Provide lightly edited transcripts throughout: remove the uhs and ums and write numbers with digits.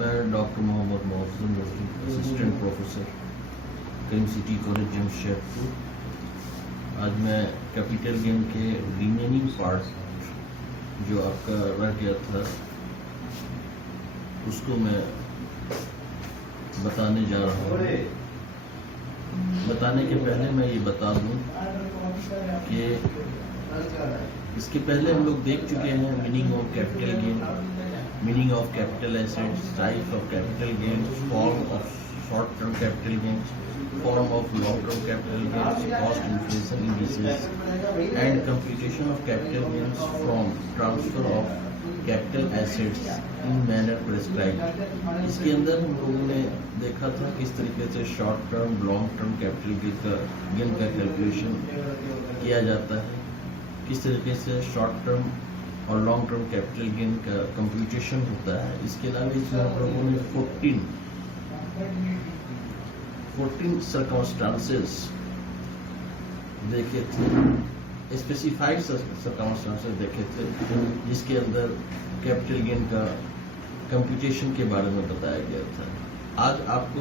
मैं doctor Mohammad Mohsin Rafi, assistant professor Karim city college Jamshedpur. आज मैं कैपिटल गेन के रिमेनिंग पार्ट जो आपका रह गया था उसको मैं बताने जा रहा हूँ। बताने के पहले मैं ये बता दूं कि इसके पहले हम लोग देख चुके हैं meaning of capital gain, meaning of capital assets, types of capital gain, form of short term capital gain, form of long term capital gain, cost inflation indices and computation of capital gains from transfer of capital assets in manner prescribed. इसके अंदर हम लोगों ने देखा था किस तरीके से short term long term capital gain का कैलकुलेशन किया जाता है, किस तरीके से शॉर्ट टर्म और लॉन्ग टर्म कैपिटल गेन का कंप्यूटेशन होता है। इसके अलावा इसमें हम लोगों ने 14 सर्कमस्टांसेस देखे थे, स्पेसिफाइड सर्कमस्टांसेस देखे थे जिसके अंदर कैपिटल गेन का कंप्यूटेशन के बारे में बताया गया था। आज आपको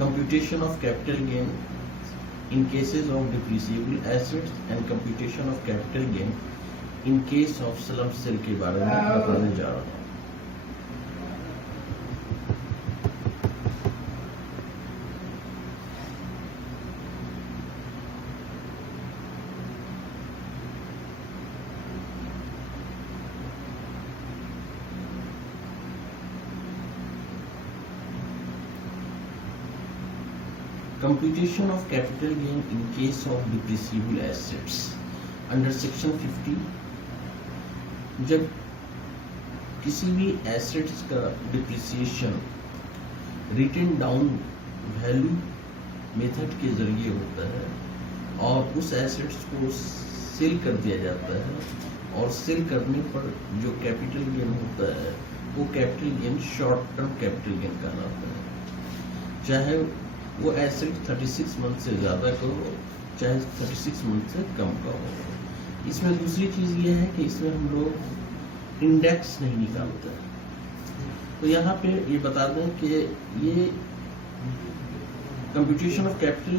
computation of capital gain in cases of depreciable assets and computation of capital gain in case of slump sale के बारे में बताने जा रहा हूँ। Computation of capital gain in case of depreciable assets under section 50। जब किसी भी एसेट्स का depreciation written down value method के जरिए होता है और उस एसेट्स को सेल कर दिया जाता है और सेल करने पर जो कैपिटल गेन होता है वो capital gain short term capital gain कहलाता है। चाहे वो एसेट 36 मंथ से ज़्यादा का हो, चाहे 36 मंथ से कम का हो। इसमें दूसरी चीज़ ये है कि इसमें हम लोग इंडेक्स नहीं निकालते। तो यहाँ पे ये बता दें कि ये computation of capital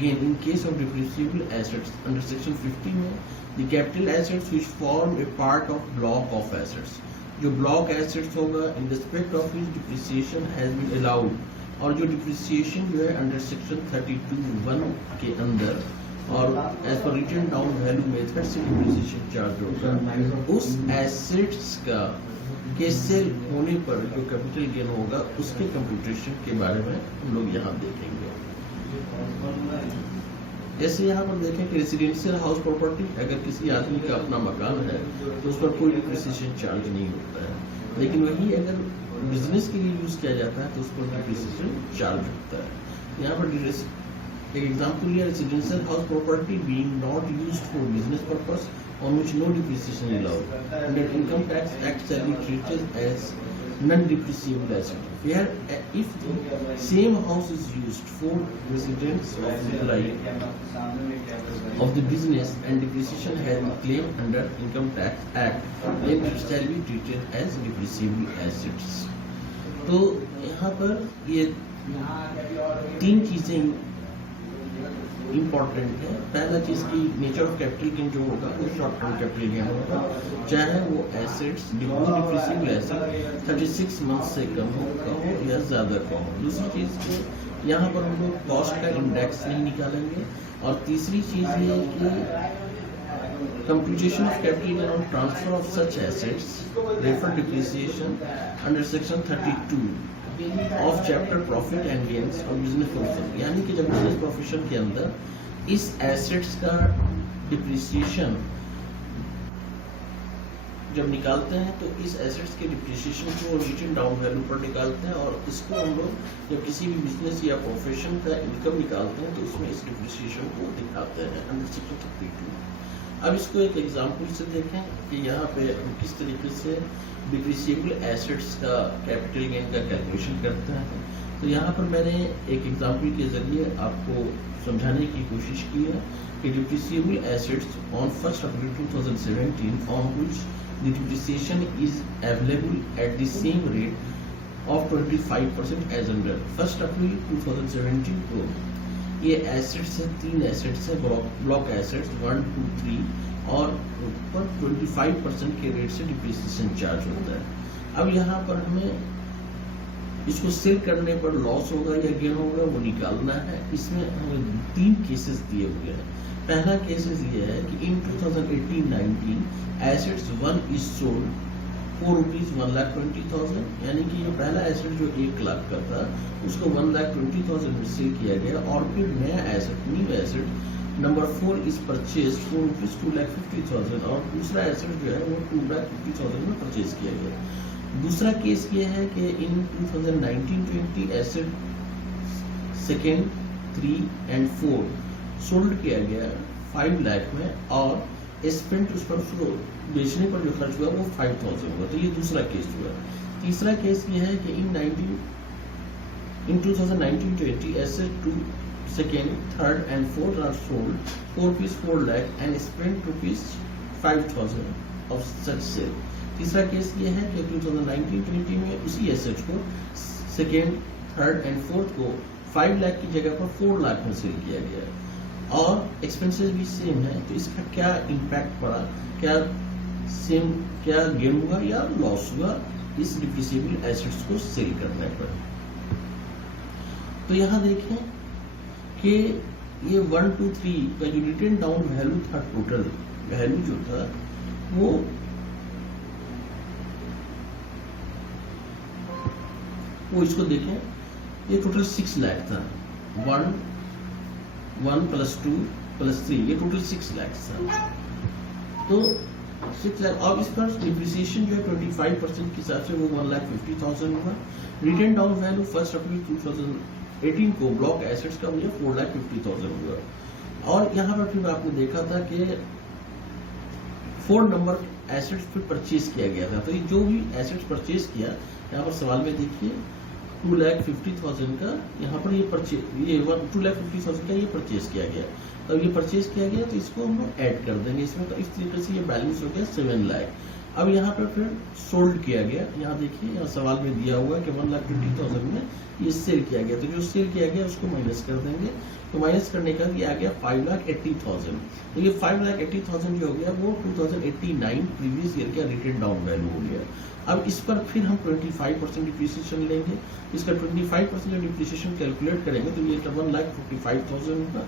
gain in case of depreciable assets under section 50 में the capital assets which form a part of block of assets, जो ब्लॉक एसेट्स होगा in respect of his depreciation has been allowed, और जो depreciation जो है under section 32(1) के अंदर और as per written down value method से डिप्रिसिएशन चार्ज होगा, उस एसेट्स का के सेल होने पर जो कैपिटल गेन होगा उसके कंप्यूटेशन के बारे में हम लोग यहाँ देखेंगे। जैसे यहाँ पर देखें कि रेसिडेंशियल हाउस प्रॉपर्टी, अगर किसी आदमी का अपना मकान है तो उस पर कोई डिप्रिसिएशन चार्ज नहीं होता है, लेकिन वही अगर बिजनेस के लिए यूज किया जाता है तो उस पर डिप्रिसिएशन चार्ज होता है। यहाँ पर एक एग्जांपल लिया, residential house property being not used for business purpose on which no depreciation is allowed under income tax act shall be treated as non-depreciable asset, where if the same house is used for residence of the business and depreciation has been claimed under income tax act, then it shall be treated as depreciable assets। तो यहाँ पर ये तीन चीजें important है। पहला चीज की नेचर ऑफ कैपिटल गेन जो होगा वो शॉर्ट टर्म कैपिटल गेन होगा, चाहे वो एसेट्स डिप्रिसिएबल एसेट 36 मंथ से कम हो या ज्यादा का हो। दूसरी चीज कि यहाँ पर हम लोग कॉस्ट का इंडेक्स नहीं निकालेंगे, और तीसरी चीज ये कि computation of capital gain on transfer of such assets refer depreciation under section 32 of chapter profit and gains और बिजनेस प्रोफेशन, यानी कि जब बिजनेस प्रोफेशन के अंदर इस एसेट्स का डिप्रिसिएशन जब निकालते हैं तो इस एसेट्स के डिप्रिसिएशन को रिटन डाउन वैल्यू पर निकालते हैं, और इसको हम लोग जब किसी भी बिजनेस या प्रोफेशन का इनकम निकालते हैं तो उसमें इस डिप्रिसिएशन को दिखाते हैं अंडर सेक्शन 32। अब इसको एक एग्जांपल से देखें कि यहाँ पे हम किस तरीके से डिप्रिसिएबल एसेट्स का कैपिटल गेन का कैलकुलेशन करते हैं। तो यहाँ पर मैंने एक एग्जांपल के जरिए आपको समझाने की कोशिश की है कि depreciable assets on 1 April 2017 on which the depreciation is available at the same rate of 25% as under 1 April 2017 को ये एसेट्स है, 3 एसेट्स है, ब्लॉक एसेट्स 1, 2, 3 और ऊपर 25% के रेट से डिप्रिसिएशन चार्ज होता है। अब यहाँ पर हमें इसको सेल करने पर लॉस होगा या गेन होगा वो निकालना है। इसमें हमें 3 केसेस दिए हुए हैं। पहला केसेस ये है कि इन 2018-19 एसेट्स 1 इज सोल्ड फॉर ₹1,20,000, यानी कि ये पहला एसेट जो 1 लाख का था उसको 1,20,000 में सेल किया गया, और फिर नया asset, new asset number 4 is purchase for ₹2,50,000 और दूसरा एसेट जो है वो 2,50,000 में परचेज किया गया। दूसरा केस ये है कि इन 2019-20 एसेट 2, 3 एंड 4 सोल्ड किया गया 5 लाख में, और स्पेंट उस पर बेचने पर जो खर्च हुआ वो 5,000 हुआ। तो ये दूसरा केस हुआ। तीसरा केस ये है कि in 2019-20 asset 2, 3rd and 4th are sold for ₹4 lakh and spent ₹5,000 of such sale। तीसरा केस ये है कि 2019-20 में उसी एसेट को 2nd, 3rd एंड 4th को 5 लाख की जगह पर 4 लाख में सेल किया गया और एक्सपेंसेस भी सेम है। तो इसका क्या इम्पैक्ट पड़ा, क्या गेन हुआ या लॉस हुआ इस डिप्रिसिएबल एसेट्स को सेल करने पर। तो यहाँ देखें कि ये 1, 2, 3 का जो रिटन डाउन वैल्यू था, टोटल वैल्यू जो था वो इसको देखें, ये टोटल 6 लाख था। 1 + 2 + 3 ये टोटल 6 लाख था। तो 6 लाख, अब इस पर डिप्रिसिएशन जो है 25% के हिसाब से वो 1,50,000 हुआ। रिटन डाउन वैल्यू 1 अप्रैल 2018 को ब्लॉक एसेट्स का मुझे 4,50,000 हुआ। और यहाँ पर फिर आपने देखा था कि 4 नंबर एसेट्स फिर परचेज किया गया था। तो ये जो भी एसेट्स परचेज किया, यहाँ पर सवाल में देखिए 2,50,000 का यहाँ पर ये 2,50,000 का ये परचेज किया गया। तब ये परचेज किया गया तो इसको हम लोग ऐड कर देंगे इसमें। तो इस तरीके से ये बैलेंस हो गया 7 लाख। अब यहाँ पर फिर सोल्ड किया गया, यहाँ देखिए, यहाँ सवाल में दिया हुआ है कि 1,50,000 में ये सेल किया गया। तो जो सेल किया गया उसको माइनस कर देंगे। तो माइनस करने का ये आ गया 5,80,000। तो ये 5,80,000 जो हो गया वो 2089 प्रीवियस ईयर का रिटन डाउन वैल्यू हो गया। अब इस पर फिर हम 25% डिप्रिसिएशन लेंगे। इसका 25% डिप्रिसिएशन कैलकुलेट करेंगे तो ये 1,45,000 होगा।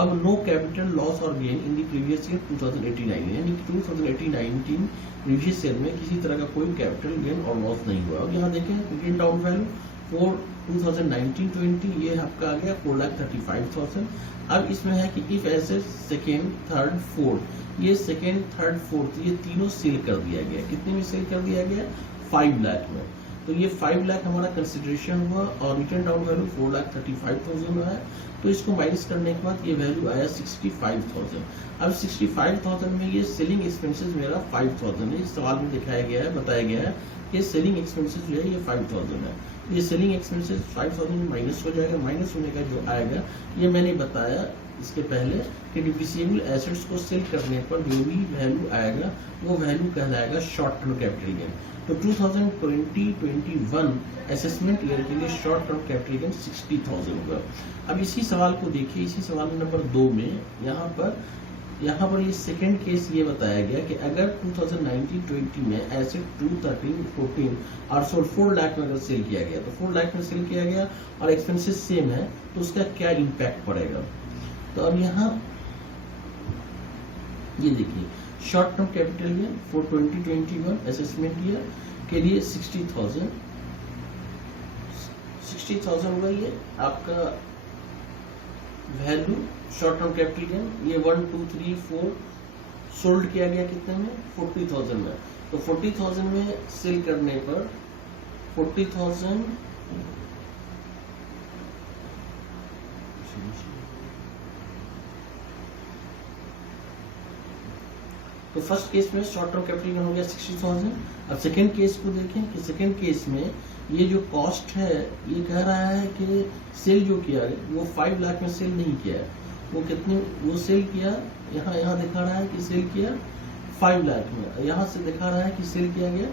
अब नो कैपिटल लॉस और gain in the previous year 2089, यानी कि 2018-19 प्रीवियस ईयर में किसी तरह का कोई कैपिटल गेन और लॉस नहीं हुआ। अब यहाँ देखें रिटन डाउन वैल्यू फॉर 2019-20 ये आपका आ गया 4,35,000। अब इसमें है कि if asset 2nd, 3rd, 4th, ये 2nd, 3rd, 4th ये तीनों सेल कर दिया गया। कितने में सेल कर दिया गया? 5 लाख में। तो ये 5 लाख हमारा कंसिडरेशन हुआ और रिटर्न डाउन वैल्यू 4,35,000 है। तो इसको माइनस करने के बाद ये वैल्यू आया 65,000। अब 65,000 में ये सेलिंग एक्सपेंसेस मेरा 5,000 है। इस सवाल में दिखाया गया है, बताया गया है कि सेलिंग एक्सपेंसेस जो है ये 5,000 है। ये सेलिंग एक्सपेंसेस 5,000 में माइनस हो जाएगा। माइनस होने का जो आएगा ये मैंने बताया इसके पहले कि डिप्रिसिएबल एसेट्स को सेल करने पर जो भी वैल्यू आएगा वो वैल्यू कहलाएगा शॉर्ट टर्म कैपिटल गेन। तो 2020-21 असेसमेंट ईयर के लिए शॉर्ट टर्म कैपिटल गेन 60,000 होगा। अब इसी सवाल को देखिए, इसी सवाल नंबर 2 में यहाँ पर ये सेकंड केस ये बताया गया कि अगर 2019-20 में एसेट 2, 13, 14 और 4 लाख में अगर सेल किया गया, तो 4 लाख में सेल किया गया और एक्सपेंसेस सेम है, तो उसका क्या इम्पैक्ट पड़ेगा। तो अब यहाँ ये देखिए, short term capital gain for 2021 assessment year के लिए 60,000 हुआ। ये आपका value short term capital gain ये 1, 2, 3, 4 सोल्ड किया गया कितने में? 40,000 में। तो 40,000 में सेल करने पर 40,000 तो फर्स्ट केस में शॉर्ट टर्म कैपिटल गेन हो गया 60,000। अब सेकंड केस को देखें कि सेकंड केस में ये जो कॉस्ट है ये कह रहा है कि सेल जो किया है वो 5 लाख में सेल नहीं किया है। वो कितने वो सेल किया, यहाँ दिखा रहा है कि सेल किया 5 लाख में, यहाँ से दिखा रहा है कि सेल किया गया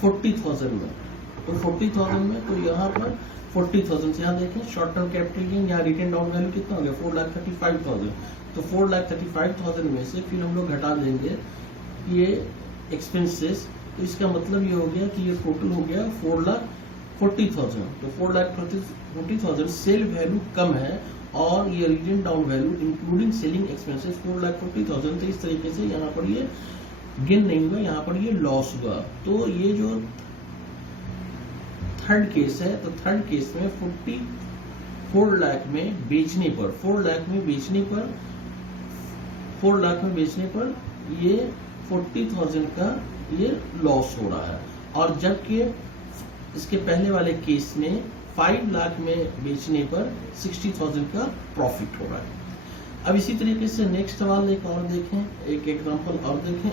40,000 में, तो 40,000 में, तो यहाँ पर 40,000 से यहाँ देखें शॉर्ट टर्म कैपिटल गेन, यहाँ रिटेन डाउन वैल्यू कितना हो गया 4,35,000, तो 4,35,000 में से फिर हम लोग घटा देंगे ये एक्सपेंसेस, तो इसका मतलब ये हो गया कि ये टोटल हो गया 4,40,000, तो 4,40,000 सेल वैल्यू कम है और ये written down value including selling expenses 4,40,000, तो इस तरीके से यहाँ पर ये गेन नहीं हुआ, यहाँ पर ये लॉस हुआ। तो ये जो थर्ड केस है, तो थर्ड केस में 4 लाख में बेचने पर 4 लाख में बेचने पर ये 40,000 का ये लॉस हो रहा है, और जबकि इसके पहले वाले केस में 5 लाख में बेचने पर 60,000 का प्रॉफिट हो रहा है। अब इसी तरीके से नेक्स्ट सवाल एक और देखें, एक एग्जांपल और देखें।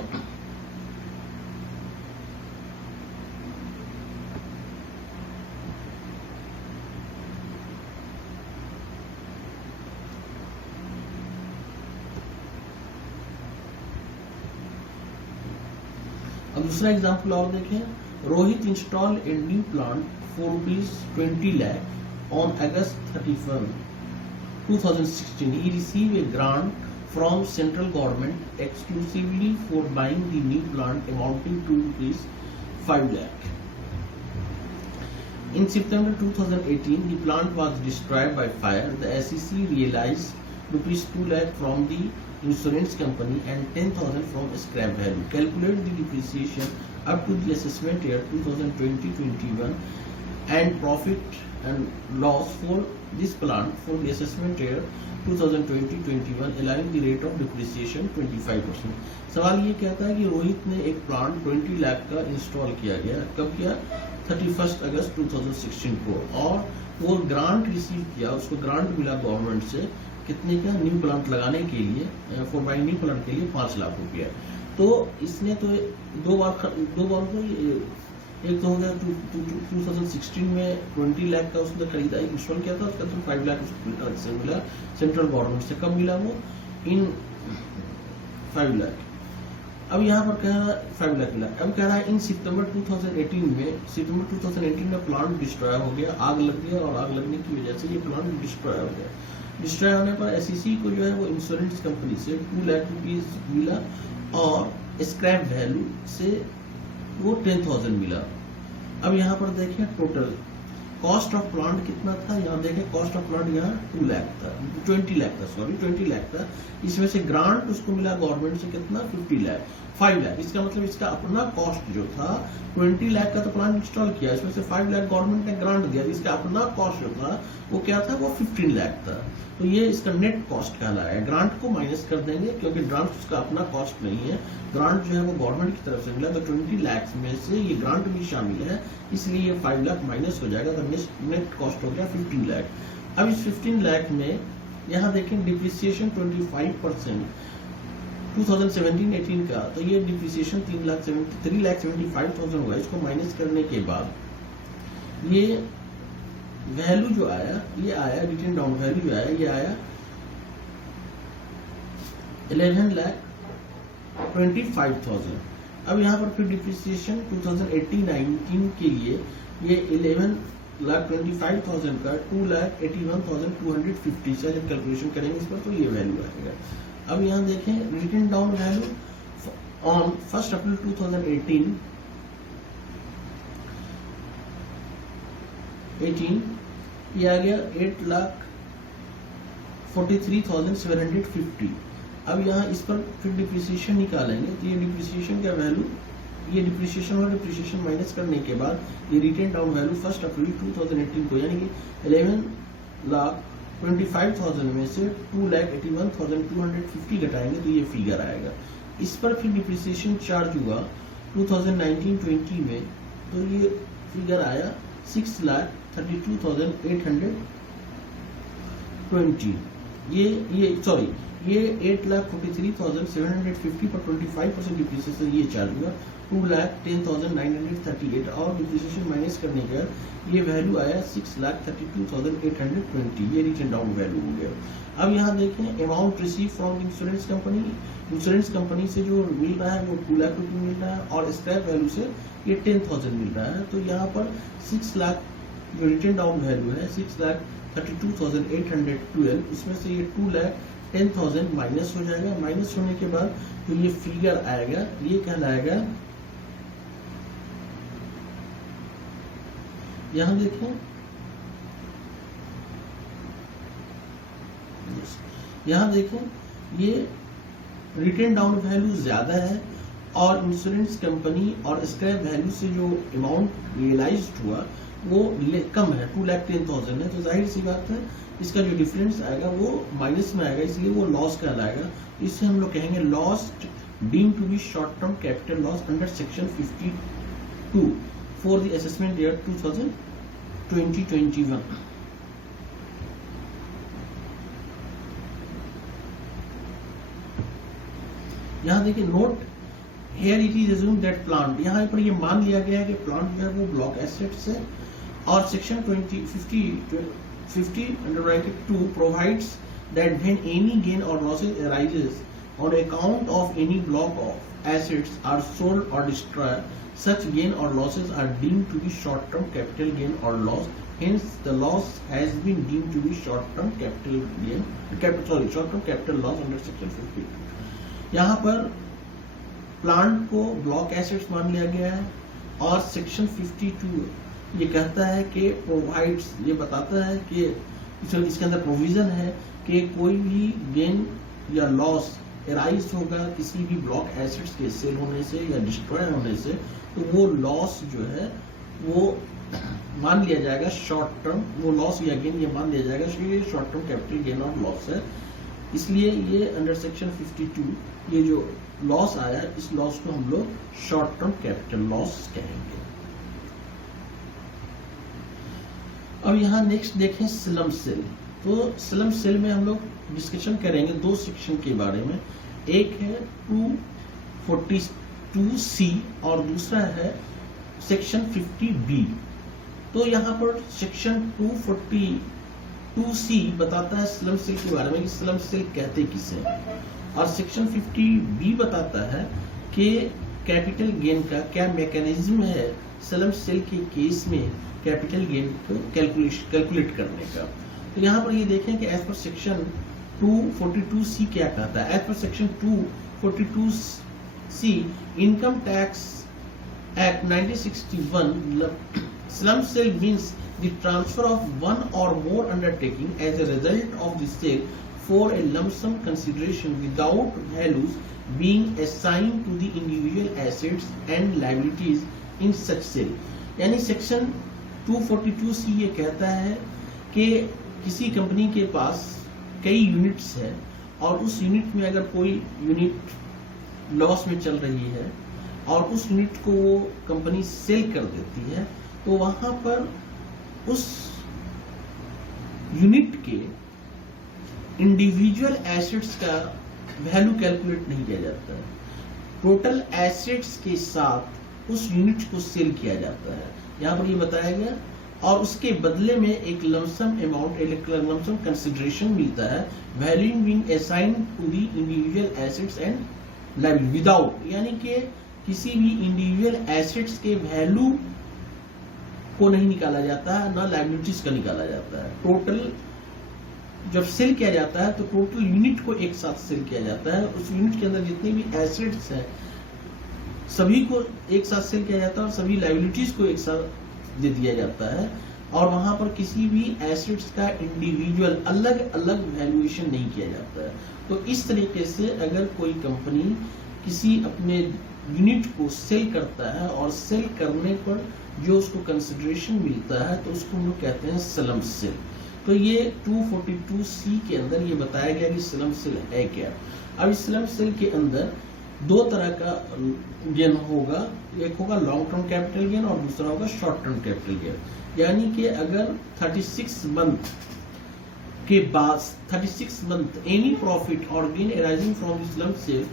अब दूसरा एग्जांपल और देखें। Rohit install a new plant for ₹20 lakh on August 31, 2016. He received a grant from central government exclusively for buying the new plant amounting to ₹5 lakh. In September 2018, the plant was destroyed by fire. The SEC realized ₹2 lakh from the insurance company and 10,000 from scrap value. Calculate the depreciation up to the assessment year 2020-21 and profit and loss for this plant for the assessment year 2020-21, allowing the rate of depreciation 25%. सवाल ये कहता है कि रोहित ने एक plant 20 lakh का install किया गया, कब किया 31 अगस्त 2016 को, और वो ग्रांट रिसीव किया, उसको ग्रांट मिला गवर्नमेंट से कितने का, न्यू प्लांट लगाने के लिए, फॉर बाइंग न्यू प्लांट के लिए 5 लाख रुपया। तो इसने तो दो बार को एक तो हो गया 2016 में 20 लाख का उसने खरीदा, इंस्टॉल किया था, उसका तो 5 लाख उसको मिला सेंट्रल गवर्नमेंट से। कब मिला वो, इन 5 लाख। अब यहाँ पर कह रहा है 5 लाख मिला, अब कह रहा है इन सितंबर 2018 में प्लांट डिस्ट्रॉय हो गया, आग लग गया, और आग लगने की वजह से ये प्लांट डिस्ट्रॉय हो गया। डिस्ट्रॉय होने पर एसईसी को जो है वो इंश्योरेंस कंपनी से 2 लाख रुपीज मिला, और स्क्रैप वैल्यू से वो 10,000 मिला। अब यहाँ पर देखें टोटल कॉस्ट ऑफ प्लांट कितना था, यहाँ देखें कॉस्ट ऑफ प्लांट यहाँ 20 लाख था। इसमें से ग्रांट उसको मिला गवर्नमेंट से कितना 5 लाख। इसका मतलब इसका अपना कॉस्ट जो था 20 लाख का तो प्लांट इंस्टॉल किया, इसमें से 5 लाख गवर्नमेंट ने ग्रांट दिया, इसका अपना कॉस्ट जो था वो क्या था, वो 15 लाख था। तो ये इसका नेट कॉस्ट कहलाया है। ग्रांट को माइनस कर देंगे क्योंकि ग्रांट उसका अपना कॉस्ट नहीं है, ग्रांट जो है वो गवर्नमेंट की तरफ से मिला, तो 20 लाख में से ये ग्रांट भी शामिल है, इसलिए ये 5 लाख माइनस हो जाएगा, तो नेट कॉस्ट हो गया 15 लाख। अब इस 15 लाख में यहाँ देखें डिप्रिसिएशन 25% 2017-18 का, तो ये डिप्रिसिएशन 3,75,000 हुआ। इसको माइनस करने के बाद ये वैल्यू जो आया, ये आया रिटेन डाउन वैल्यू जो आया, ये आया 11,25,000। अब यहाँ पर फिर डिप्रिसिएशन 2018-19 के लिए ये 11,25,000 का 2,81,250 से जब कैलकुलेशन करेंगे इस पर, तो ये वैल्यू आएगा। अब यहाँ देखें रिटेन डाउन वैल्यू ऑन 1 अप्रैल 2018 ये आ गया 8,43,750। अब यहाँ इस पर फिर डिप्रिसिएशन निकालेंगे, तो ये डिप्रिसिएशन का वैल्यू, ये डिप्रिसिएशन और डिप्रिसिएशन माइनस करने के बाद ये रिटेन डाउन वैल्यू 1 अप्रैल 2018 को, यानी कि 11,25,000 में से 2,81,250 घटाएंगे तो ये फिगर आएगा। इस पर फिर डिप्रिसिएशन चार्ज हुआ 2019-20 में, तो ये फिगर आया 6,32,820। ये 8,43,750 पर 25% डिप्रिसिएशन ये चार्ज हुआ, 2,10,938 और डिप्रिसिएशन माइनस करने का ये वैल्यू आया 6,32,820, ये रिटन डाउन वैल्यू हो गया। अब यहाँ देखें amount receive from insurance company, insurance company से जो मिल रहा है वो 2 लाख रुपये मिल रहा है और स्क्रैप वैल्यू से ये 10,000 मिल रहा है। तो यहाँ पर 6 लाख जो रिटन डाउन वैल्यू है 6,32,812, इसमें से ये 2,10,000 माइनस हो जाएगा। माइनस होने के बाद तो ये फिगर आएगा, ये कहलाएगा, यहां देखें, यहां देखें ये रिटन डाउन वैल्यू ज्यादा है और इंश्योरेंस कंपनी और स्क्रैप वैल्यू से जो अमाउंट रियलाइज्ड हुआ वो कम है, 2,10,000 है। तो जाहिर सी बात है इसका जो डिफरेंस आएगा वो माइनस में आएगा, इसलिए वो लॉस कहलाएगा। इससे हम लोग कहेंगे loss deemed to be short term capital loss under section 52 for the assessment year 2020-21। यहां देखिए note here it is assumed that plant, यहाँ पर ये मान लिया गया है कि प्लांट जो है वो ब्लॉक एसेट्स है और section 50 under bracket 2 provides that when any gain or losses arises on account of any block of assets are sold or destroyed, such gain or losses are deemed to be short-term capital gain or loss. Hence, the loss has been deemed to be short-term capital gain, short-term capital loss under section 50. यहाँ पर plant को block assets मान लिया गया है और section 52 ये कहता है कि प्रोवाइड्स, ये बताता है कि इसके अंदर प्रोविजन है कि कोई भी गेन या लॉस एराइज होगा किसी भी ब्लॉक एसेट्स के सेल होने से या डिस्ट्रॉय होने से, तो वो लॉस जो है वो मान लिया जाएगा शॉर्ट टर्म, वो लॉस या गेन ये मान लिया जाएगा ये शॉर्ट टर्म कैपिटल गेन और लॉस है। इसलिए ये अंडर सेक्शन 52 ये जो लॉस आया इस लॉस को हम लोग शॉर्ट टर्म कैपिटल लॉस कहेंगे। अब यहाँ नेक्स्ट देखें स्लम सेल। तो स्लम सेल में हम लोग डिस्कशन करेंगे दो सेक्शन के बारे में, एक है 242C और दूसरा है सेक्शन 50B। तो यहाँ पर सेक्शन 242C बताता है स्लम सेल के बारे में कि स्लम सेल कहते किसे, और सेक्शन 50B बताता है कि कैपिटल गेन का क्या मैकेनिज्म है स्लम सेल के केस में कैपिटल गेन को कैलकुलेट करने का। तो यहाँ पर ये देखें कि एज पर सेक्शन 242C क्या कहता है। As per section 242C income tax act 1961, slum sale means the transfer of one or more undertaking as a result of the sale for a lump sum consideration without values being assigned to the individual assets and liabilities in such sale। यानी section 242C ये कहता है कि किसी company के पास कई units है और उस यूनिट में अगर कोई यूनिट लॉस में चल रही है और उस यूनिट को वो कंपनी सेल कर देती है, तो वहां पर उस यूनिट के इंडिविजुअल एसेट्स का वैल्यू कैलकुलेट नहीं किया जाता है, टोटल एसेट्स के साथ उस यूनिट को सेल किया जाता है। यहाँ पर ये बताया गया और उसके बदले में एक लमसम अमाउंट, एक लमसम कंसिडरेशन मिलता है, value being assigned to the individual assets and liability without, यानी कि किसी भी इंडिविजुअल एसेट्स के वैल्यू को नहीं निकाला जाता है, ना लायबिलिटीज का निकाला जाता है। टोटल जब सेल किया जाता है तो टोटल यूनिट को एक साथ सेल किया जाता है, उस यूनिट के अंदर जितने भी एसेट्स हैं सभी को एक साथ सेल किया जाता है और सभी लायबिलिटीज को एक साथ दे दिया जाता है, और वहां पर किसी भी एसेट्स का इंडिविजुअल अलग अलग वैल्यूएशन नहीं किया जाता है। तो इस तरीके से अगर कोई कंपनी किसी अपने यूनिट को सेल करता है और सेल करने पर जो उसको कंसिडरेशन मिलता है तो उसको हम लोग कहते हैं स्लम सेल। तो ये 242C के अंदर ये बताया गया कि स्लम सेल है क्या। अब इस स्लम सेल के अंदर दो तरह का गेन होगा, एक होगा लॉन्ग टर्म कैपिटल गेन और दूसरा होगा शॉर्ट टर्म कैपिटल गेन। यानी कि अगर 36 मंथ के बाद 36 month any profit or gain arising from this slump sale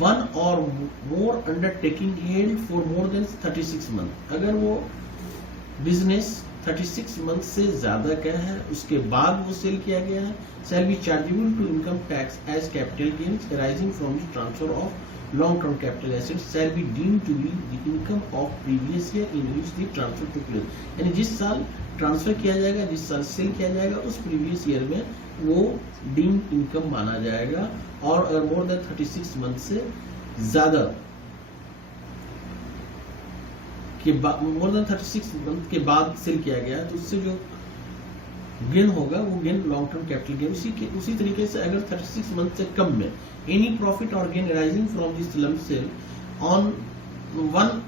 one or more undertaking held for more than 36 month, अगर वो बिजनेस 36 मंथ से ज्यादा का है उसके बाद वो सेल किया गया है, shall be chargeable to income tax as capital gains arising from the transfer of long-term capital assets shall be deemed to be the income of previous year in which the transfer took place। यानी जिस साल transfer किया जाएगा, जिस साल cell किया जाएगा, उस प्रीवियस ईयर में वो डीम्ड इनकम माना जाएगा। और अगर मोर देन 36 मंथ से ज्यादा के बाद, मोर देन 36 मंथ के बाद सेल किया गया तो उससे जो गेन होगा वो gain long term capital gain. उसी तरीके से अगर 36 मंथ से कम में any profit or gain arising from this lump sale on one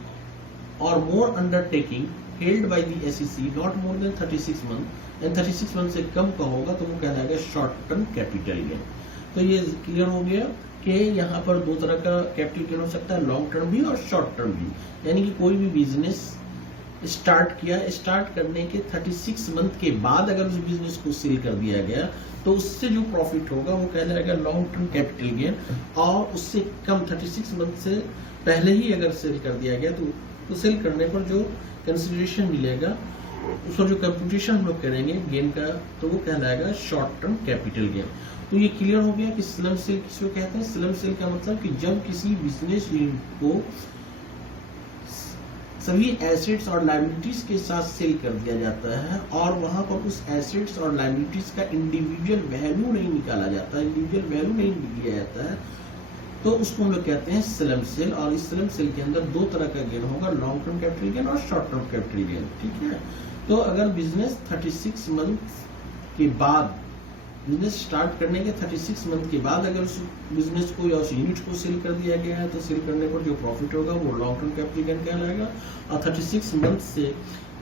or more undertaking held by the assessee not more than 36 month and 36 month से कम का होगा तो वो कहलाएगा शॉर्ट टर्म कैपिटल गेन। तो ये क्लियर हो गया कि यहाँ पर दो तरह का कैपिटल गेन हो सकता है, लॉन्ग टर्म भी और शॉर्ट टर्म भी। यानी कि कोई भी बिजनेस स्टार्ट किया, स्टार्ट करने के 36 मंथ के बाद अगर उस बिजनेस को सेल कर दिया गया तो उससे जो प्रॉफिट होगा वो कहलाएगा लॉन्ग टर्म कैपिटल गेन। और उससे कम 36 मंथ से पहले ही अगर सेल कर दिया गया तो सेल करने पर जो कंसिडरेशन मिलेगा उसका जो कंप्यूटेशन हम लोग करेंगे गेन का तो वो कहलाएगा शॉर्ट टर्म कैपिटल गेन। तो ये क्लियर हो गया कि स्लम सेल किसको कहते हैं। स्लम सेल का मतलब कि जब किसी बिजनेस यूनिट को सभी एसेट्स और लायबिलिटीज के साथ सेल कर दिया जाता है और वहां पर उस एसेट्स और लायबिलिटीज का इंडिविजुअल वैल्यू नहीं निकाला जाता, इंडिविजुअल वैल्यू नहीं लिया जाता है, तो उसको हम लोग कहते हैं स्लम सेल। और इस स्लम सेल के अंदर दो तरह का गेन होगा, लॉन्ग टर्म कैपिटल गेन और शॉर्ट टर्म कैपिटल गेन। ठीक है, तो अगर बिजनेस 36 मंथ के बाद, बिजनेस स्टार्ट करने के 36 मंथ के बाद अगर उस बिजनेस को या उस यूनिट को सेल कर दिया गया है तो सेल करने पर जो प्रॉफिट होगा वो लॉन्ग टर्म कैपिटल गेन कहलाएगा। और 36 मंथ से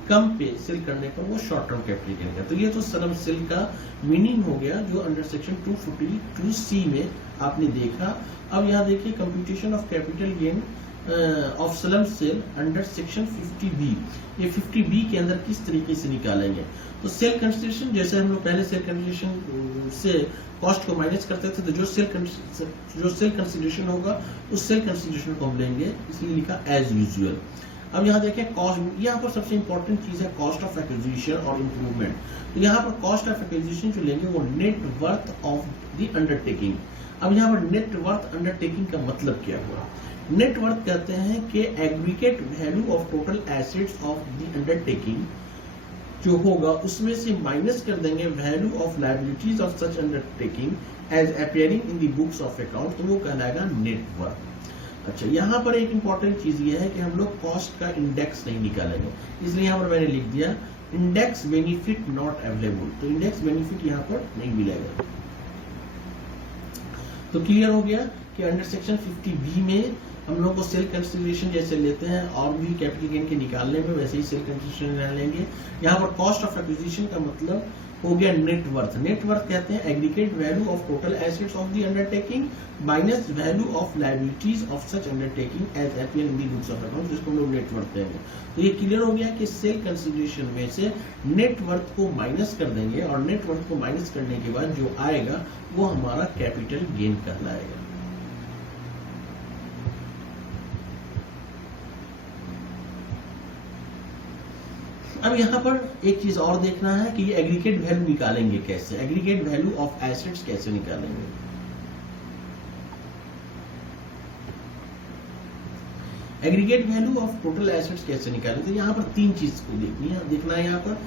कम पे सेल करने पर वो शॉर्ट टर्म कैपिटल गेन का। तो ये तो स्लम सेल का मीनिंग हो गया जो अंडर सेक्शन 242C में आपने देखा। अब यहाँ देखिए computation of capital gain of slump cell under section 50B। ये 50B के अंदर किस तरीके से निकालेंगे तो सेल कंसिडरेशन, जैसे हम लोग पहले सेल कंसिडरेशन से कॉस्ट को माइनस करते थे तो जो सेल कंसिडरेशन होगा उस सेल कंसिडरेशन को हम लेंगे, इसलिए लिखा एज यूजुअल। अब यहाँ देखें कॉस्ट, यहाँ पर सबसे इंपॉर्टेंट चीज है कॉस्ट ऑफ एक्विजिशन और इम्प्रूवमेंट। तो यहाँ पर कॉस्ट ऑफ एक्विजिशन जो लेंगे वो net worth of the undertaking. अब यहाँ पर नेट वर्थ अंडरटेकिंग का मतलब क्या हुआ। नेट वर्थ कहते हैं कि aggregate value of total assets of the undertaking जो होगा उसमें से माइनस कर देंगे value of liabilities of such undertaking as appearing in the books of account, तो वो कहलाएगा नेट वर्थ। अच्छा, यहाँ पर एक इंपॉर्टेंट चीज ये है कि हम लोग कॉस्ट का इंडेक्स नहीं निकालेंगे, इसलिए यहाँ पर मैंने लिख दिया इंडेक्स बेनिफिट नॉट अवेलेबल। तो इंडेक्स बेनिफिट यहाँ पर नहीं मिलेगा। तो क्लियर हो गया कि अंडर सेक्शन 50B में हम लोग को सेल कंसिडरेशन जैसे लेते हैं और भी कैपिटल गेन के निकालने में वैसे ही सेल कंसिडरेशन लेंगे। यहाँ पर कॉस्ट ऑफ एक्विजिशन का मतलब हो गया नेट वर्थ। नेट वर्थ कहते हैं aggregate value of total assets of the undertaking minus value of liabilities of such undertaking as appear in the books of account, जिसको हम लोग नेट वर्थ देंगे। तो ये क्लियर हो गया कि सेल कंसिडरेशन में से नेट वर्थ को माइनस कर देंगे और नेट वर्थ को माइनस करने के बाद जो आएगा वो हमारा कैपिटल गेन कहलाएगा। अब यहाँ पर एक चीज और देखना है कि ये एग्रीगेट वैल्यू निकालेंगे कैसे, एग्रीगेट वैल्यू ऑफ एसेट्स कैसे निकालेंगे। Aggregate value of total assets कैसे निकालेंगे, तो यहाँ पर तीन चीज को देखना है। यहाँ पर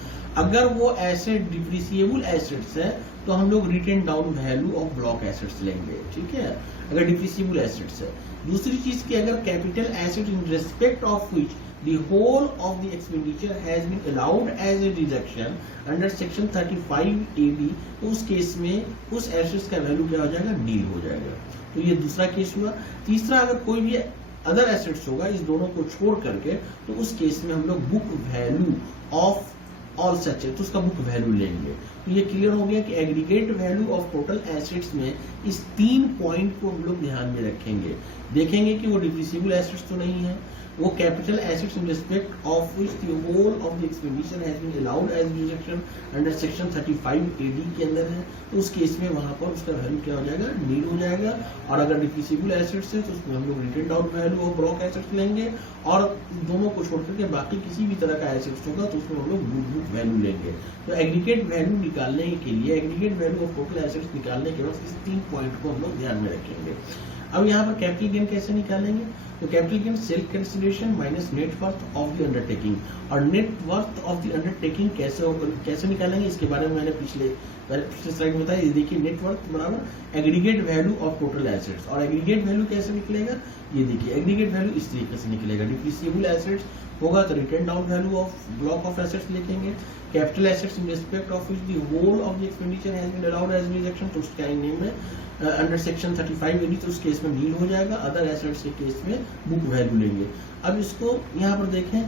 अगर वो एसेट डिप्रिसिएबल एसेट्स है तो हम लोग written down value of block assets लेंगे, ठीक है, अगर डिप्रिसिएबल एसेट्स है। दूसरी चीज की अगर capital asset in respect of which the whole of the expenditure has been allowed as a deduction under section 35AB, तो उस केस में उस एसेट्स का वैल्यू क्या हो जाएगा, नील हो जाएगा। तो ये दूसरा केस हुआ। तीसरा, अगर कोई भी अदर एसेट्स होगा इस दोनों को छोड़ करके तो उस केस में हम लोग book value of all such है तो उसका बुक वैल्यू लेंगे। तो ये क्लियर हो गया कि aggregate value of total assets में इस 3 पॉइंट को हम लोग ध्यान में रखेंगे। देखेंगे कि वो डिप्रिसिएबल एसेट्स तो नहीं है, वो capital assets in respect of which the whole of the expenditure has been allowed as deduction under section 35 AD के अंदर है, तो उस केस में वहां पर उसका वैल्यू क्या हो जाएगा, नील हो जाएगा। और अगर डिप्रिसिएबल एसेट्स है तो उसमें हम लोग written out value of block assets लेंगे, और दोनों को छोड़कर के बाकी किसी भी तरह का एसेट्स होगा तो उसमें हम लोग बुक वैल्यू लेंगे। तो एग्रीगेट वैल्यू निकालने के लिए, aggregate value of total assets निकालने के बाद इस 3 पॉइंट को हम लोग ध्यान में रखेंगे। अब यहाँ पर कैपिटल गेन कैसे निकालेंगे, तो capital gain sale consideration minus net worth of the undertaking, और net worth of the undertaking कैसे निकालेंगे इसके बारे में मैंने पिछले स्लाइड में बताया। ये देखिए नेट वर्थ बराबर aggregate value of total assets, और एग्रीगेट वैल्यू कैसे निकलेगा, ये देखिए एग्रीगेट वैल्यू इस तरीके से निकलेगा। डिप्रिसिएबल एसेट्स होगा तो written down value of block of assets लिखेंगे, capital assets in respect of which the whole of the expenditure has been allowed as deduction, तो उसका नेम में अंडर सेक्शन 35 AD तो उस केस में नील हो जाएगा, अदर एसेट्स के केस में बुक वैल्यू लेंगे। अब इसको यहाँ पर देखें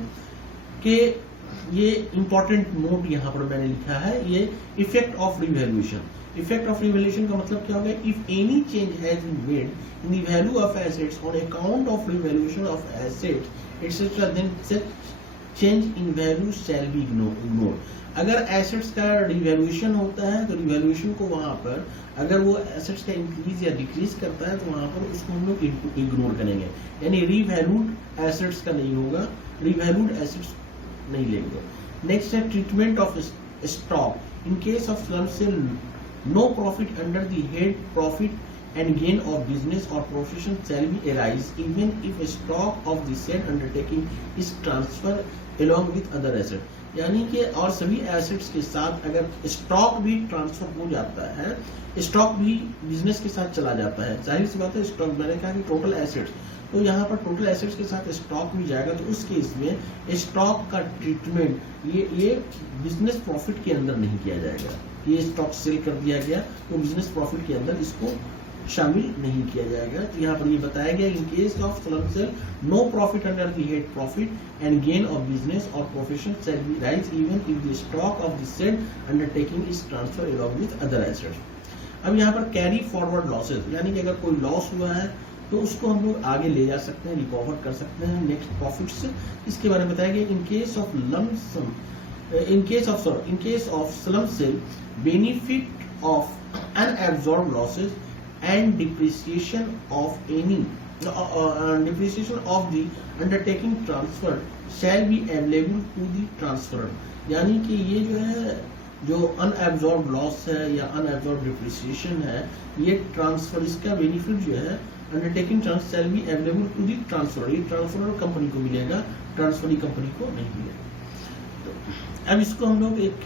कि ये इंपॉर्टेंट नोट यहाँ पर मैंने लिखा है, ये effect of revaluation. Effect of revaluation का मतलब क्या हो गया, if any change has been made in the value of assets on account of revaluation of assets etcetera then such change in value shall be ignored. अगर assets का revaluation होता है तो रिवैल्यूएशन को वहां पर अगर वो एसेट्स का इंक्रीज या डिक्रीज करता है तो वहां पर उसको हम लोग इग्नोर करेंगे, यानी रिवैल्यूड एसेट्स का नहीं होगा, रिवैल्यूड एसेट्स नहीं लेंगे। नेक्स्ट है treatment of stock in case of slump sale, no profit under the head profit and gain of business or profession shall be arise even if a stock of the said undertaking is transferred along with other asset। यानी कि और सभी assets के साथ अगर stock भी transfer हो जाता है, स्टॉक भी बिजनेस के साथ चला जाता है, जाहिर सी बात है स्टॉक, मैंने कहा कि टोटल एसेट्स, तो यहाँ पर टोटल एसेट्स के साथ स्टॉक भी जाएगा तो उस केस में स्टॉक का ट्रीटमेंट ये बिजनेस प्रॉफिट के अंदर नहीं किया जाएगा। ये स्टॉक सेल कर दिया गया तो बिजनेस प्रॉफिट के अंदर इसको शामिल नहीं किया जाएगा। तो यहाँ पर ये बताया गया in case of slump sale no profit under the head profit and gain of business or profession shall be raise even if the stock of the said undertaking is transfer along with other assets. अब यहाँ पर carry forward losses, यानी कि अगर कोई loss हुआ है तो उसको हम लोग आगे ले जा सकते हैं, रिकवर कर सकते हैं नेक्स्ट प्रॉफिट से। इसके बारे में बताया गया in case of lump sum, in case of slum sale, benefit of unabsorbed losses and depreciation of the undertaking transferred shall be available to the transferor। यानी कि ये जो है जो अनएब्जॉर्ब लॉस है या अनएब्जॉर्ब डिप्रिसिएशन है, ये ट्रांसफर, इसका बेनिफिट जो है undertaking transfer shall be available to the transfer, ये ट्रांसफर कंपनी को मिलेगा, ट्रांसफरी कंपनी को नहीं मिलेगा। तो अब इसको हम लोग एक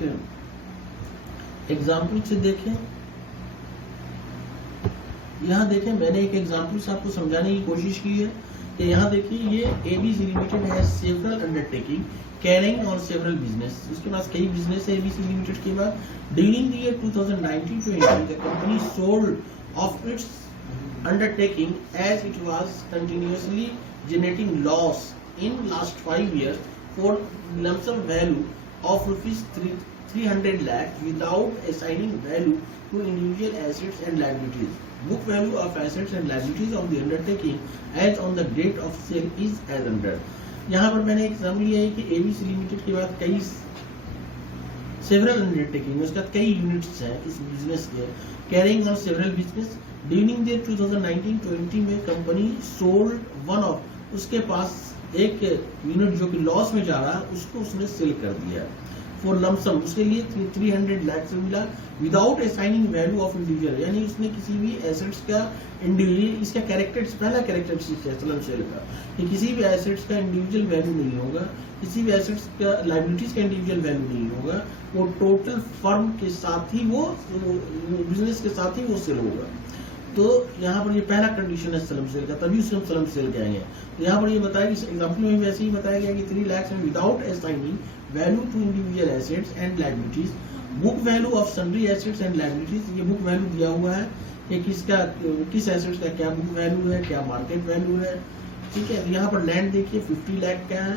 एग्जाम्पल से देखें। यहाँ देखें मैंने एक एग्जाम्पल से आपको समझाने की कोशिश की है कि यहाँ देखिए ये एबीसी लिमिटेड है सेवरल अंडरटेकिंग कैरिंग और सेवरल बिजनेस, उसके पास कई बिजनेस है एबीसी लिमिटेड के बाद। During the year 2019-20 the company sold of its undertaking as it was continuously generating loss in last 5 years for lump sum value of rupees 300 lakh without assigning value to individual assets and liabilities. Book value of assets and liabilities of the undertaking as on the date of sale is as under। यहाँ पर मैंने example लिया है कि ABC limited के बाद कई several undertaking, उसका कई यूनिट्स हैं इस बिजनेस के, कैरिंग और सेवरल बिजनेस। ड्यूरिंग द 2019-20 में कंपनी सोल्ड वन ऑफ, उसके पास एक यूनिट जो कि लॉस में जा रहा है उसको उसने सेल कर दिया फॉर लमसम, उसके लिए 300 लाख से मिला without assigning value of individual, यानी उसने किसी भी एसेट्स का इंडिविजुअल, इसका कैरेक्टर्स, पहला कैरेक्टरिस्टिक है स्लम सेल का कि किसी भी एसेट्स का इंडिविजुअल वैल्यू नहीं होगा, किसी भी एसेट्स का लायबिलिटीज का इंडिविजुअल वैल्यू नहीं होगा, वो टोटल फर्म के साथ ही वो बिजनेस के साथ ही वो सेल होगा। तो यहाँ पर ये पहला कंडीशन है स्लम सेल का, तभी उसको हम स्लम सेल कहेंगे। तो यहाँ पर ये बताया कि एग्जाम्पल में वैसे ही बताया गया कि 3 लाख में without assigning value to individual assets and liabilities, book value of sundry assets and liabilities, ये बुक वैल्यू दिया हुआ है कि किस एसेट्स का क्या बुक वैल्यू है, क्या मार्केट वैल्यू है, ठीक है। यहाँ पर लैंड देखिए 50 लाख का है,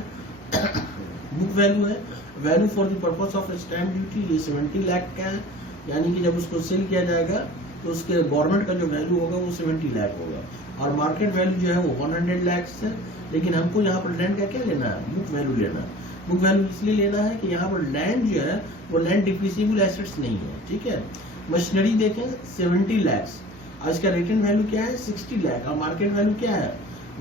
बुक वैल्यू है, value for the purpose of stamp duty ये 70 लाख का है, यानी कि जब उसको सेल किया जाएगा तो उसके गवर्नमेंट का जो वैल्यू होगा वो 70 लाख होगा, और मार्केट वैल्यू जो है वो 100 लाख है। लेकिन हमको यहाँ पर लैंड का क्या लेना है, बुक वैल्यू लेना है। बुक वैल्यू इसलिए लेना है कि यहाँ पर लैंड जो है वो लैंड डिप्रिसिएबल एसेट्स नहीं है, ठीक है। मशीनरी देखें 70 लाख, और इसका रिटर्न वैल्यू क्या है 60 लाख, और मार्केट वैल्यू क्या है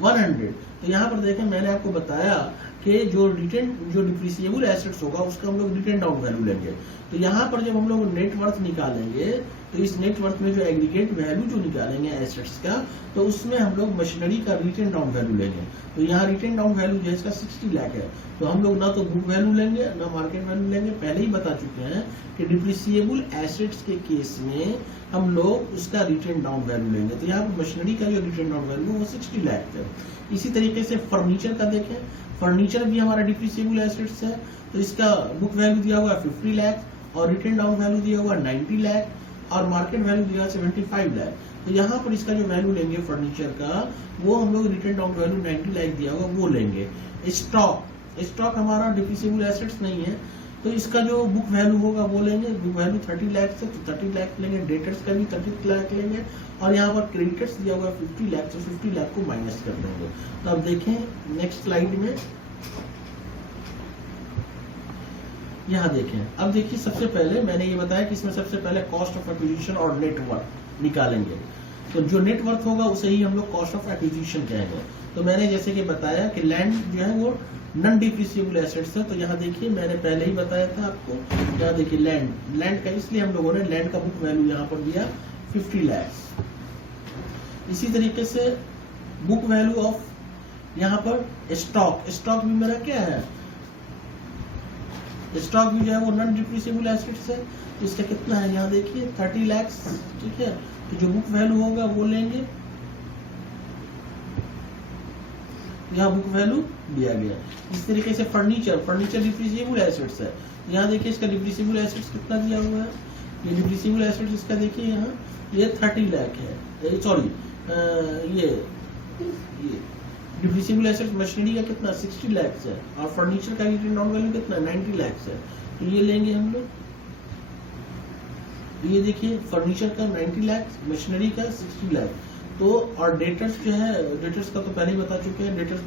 100। तो यहाँ पर देखें मैंने आपको बताया कि जो डिप्रिसिएबल एसेट्स होगा उसका हम लोग रिटर्न डाउन वैल्यू लेंगे। तो यहाँ पर जब हम लोग नेट वर्थ निकालेंगे तो इस नेट वर्थ में जो एग्रीगेट वैल्यू जो निकालेंगे एसेट्स का, तो उसमें हम लोग मशीनरी का रिटर्न डाउन वैल्यू लेंगे। तो यहाँ रिटर्न डाउन वैल्यू जो है इसका 60 लाख है। तो हम लोग ना तो बुक वैल्यू लेंगे ना मार्केट वैल्यू लेंगे, पहले ही बता चुके हैं कि डिप्रिसिएबल एसेट्स के केस में हम लोग उसका रिटर्न डाउन वैल्यू लेंगे। तो यहाँ पर मशीनरी का जो रिटर्न डाउन वैल्यू वो 60 लाख है। इसी तरीके से फर्नीचर का देखें, फर्नीचर भी हमारा डिप्रिसिएबल एसेट्स है, तो इसका बुक वैल्यू दिया हुआ 50 लाख और रिटर्न डाउन वैल्यू दिया हुआ 90 लाख और मार्केट वैल्यू दिया 75 लाख। तो यहाँ पर इसका जो वैल्यू लेंगे फर्नीचर का वो हम लोग रिटर्न डाउन वैल्यू 90 लाख दिया हुआ वो लेंगे। स्टॉक हमारा डिप्रिसिएबल एसेट्स नहीं है, तो इसका जो बुक वैल्यू होगा वो लेंगे। बुक वैल्यू 30 लाख से तो 30 लाख लेंगे, डेटर्स का भी 30 लाख लेंगे, और यहाँ पर क्रेडिटर्स दिया हुआ 50 लाख, तो 50 लाख को माइनस कर देंगे। तो अब देखें नेक्स्ट स्लाइड में, यहाँ देखें। अब देखिए सबसे पहले मैंने ये बताया कि इसमें सबसे पहले कॉस्ट ऑफ एक्विजिशन और नेट वर्थ निकालेंगे। तो जो नेट वर्थ होगा उसे ही हम लोग कॉस्ट ऑफ एक्विजिशन कहेंगे। तो मैंने जैसे कि बताया कि लैंड जो है वो नॉन डिप्रिसिएबल एसेट्स है। तो यहाँ देखिए मैंने पहले ही बताया था आपको, यहाँ देखिए लैंड का, इसलिए हम लोगों ने लैंड का बुक वैल्यू यहाँ पर दिया 50 लाख। इसी तरीके से बुक वैल्यू ऑफ यहाँ पर स्टॉक भी मेरा क्या है, स्टॉक भी जो है वो नॉन डिप्रिसिएबल एसेट्स है। तो इसका कितना है यहाँ देखिए 30 लाख, ठीक है। तो जो बुक वैल्यू होगा वो लेंगे, यहाँ बुक वैल्यू दिया गया। इस तरीके से फर्नीचर डिप्रिसिएबल एसेट्स है। यहाँ देखिए इसका डिप्रिसिएबल एसेट्स कितना दिया हुआ है, ये डिप्रिसिएबल एसेट्स इसका देखिए यहाँ ये 30 लाख है, सॉरी ये डिप्रिसिएबल एसेट्स मशीनरी का कितना 60 लाख है, और फर्नीचर का रिटर्न डाउन वैल्यू कितना 90 लाख है। तो ये लेंगे हम लोग, ये देखिए फर्नीचर का 90 लाख, मशीनरी का 60 लाख। तो और डेटर्स जो है, डेटर्स का तो पहले ही बता चुके हैं, डेटर्स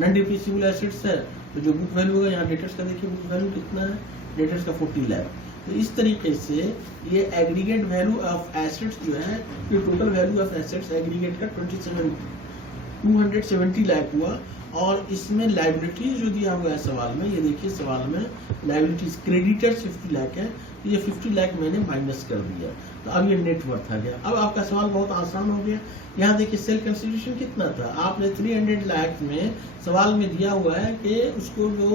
नॉन डिप्रिसिएबल एसेट्स है। तो जो बुक वैल्यू होगा यहाँ डेटर्स का देखिए बुक वैल्यू कितना है, डेटर्स का 40 लाख। तो इस तरीके से ये एग्रीगेट वैल्यू ऑफ एसेट्स जो है, ये total value of assets aggregate का 270 लाख हुआ। और इसमें लायबिलिटीज जो दिया हुआ है सवाल में, ये देखिए सवाल में लायबिलिटीज क्रेडिटर्स 50 लाख है, तो ये 50 लाख मैंने माइनस कर दिया। तो अब ये नेट वर्थ आ गया। अब आपका सवाल बहुत आसान हो गया। यहाँ देखिए सेल कंसिडरेशन कितना था, आपने 300 लाख में सवाल में दिया हुआ है कि उसको जो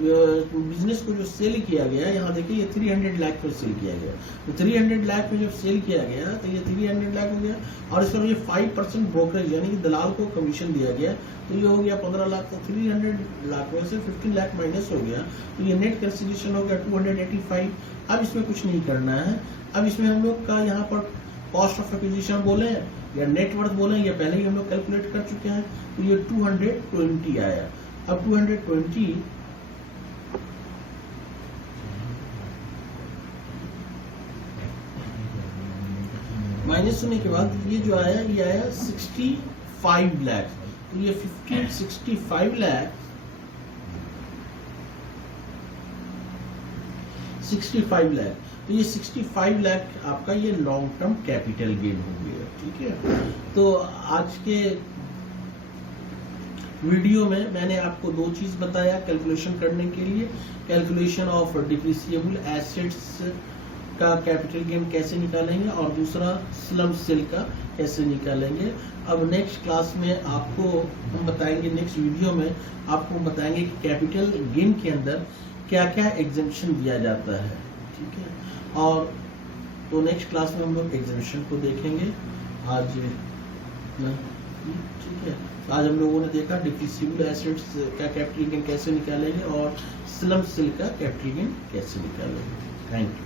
बिजनेस को जो सेल किया गया, यहाँ देखिए ये 300 लाख में सेल किया गया। तो 300 लाख में जब सेल किया गया तो ये 300 लाख हो गया, और इसमें ये 5% ब्रोकरेज यानी कि दलाल को कमीशन दिया गया, तो ये हो गया 15 लाख। तो 300 लाख में से 50 लाख माइनस हो गया, तो ये नेट कंसिडरेशन हो गया 285। अब इसमें कुछ नहीं करना है। अब इसमें हम लोग का यहाँ पर कॉस्ट ऑफ एक्विजिशन बोले या नेट वर्थ बोले, ये पहले ही हम लोग कैलकुलेट कर चुके हैं। तो ये 220 आया। अब 220 माइनस होने के बाद ये जो आया, ये आया 65 लाख। तो ये 65 लाख 65 लाख, तो ये 65 लाख आपका ये लॉन्ग टर्म कैपिटल गेन हो गया, ठीक है। तो आज के वीडियो में मैंने आपको दो चीज बताया कैलकुलेशन करने के लिए, कैलकुलेशन ऑफ डिप्रिसिएबल एसेट्स का कैपिटल गेन कैसे निकालेंगे, और दूसरा स्लम सेल का कैसे निकालेंगे। अब नेक्स्ट क्लास में आपको हम बताएंगे, नेक्स्ट वीडियो में आपको बताएंगे कि कैपिटल गेन के अंदर क्या क्या एग्जेम्पशन दिया जाता है, ठीक है। और तो नेक्स्ट क्लास में हम लोग एग्जेम्पशन को देखेंगे आज, ठीक है। आज हम लोगों ने देखा डिप्रिसिएबल एसेट्स का कैपिटल गेन कैसे निकालेंगे और स्लम सेल का कैपिटल गेन कैसे निकालेंगे। Thank you.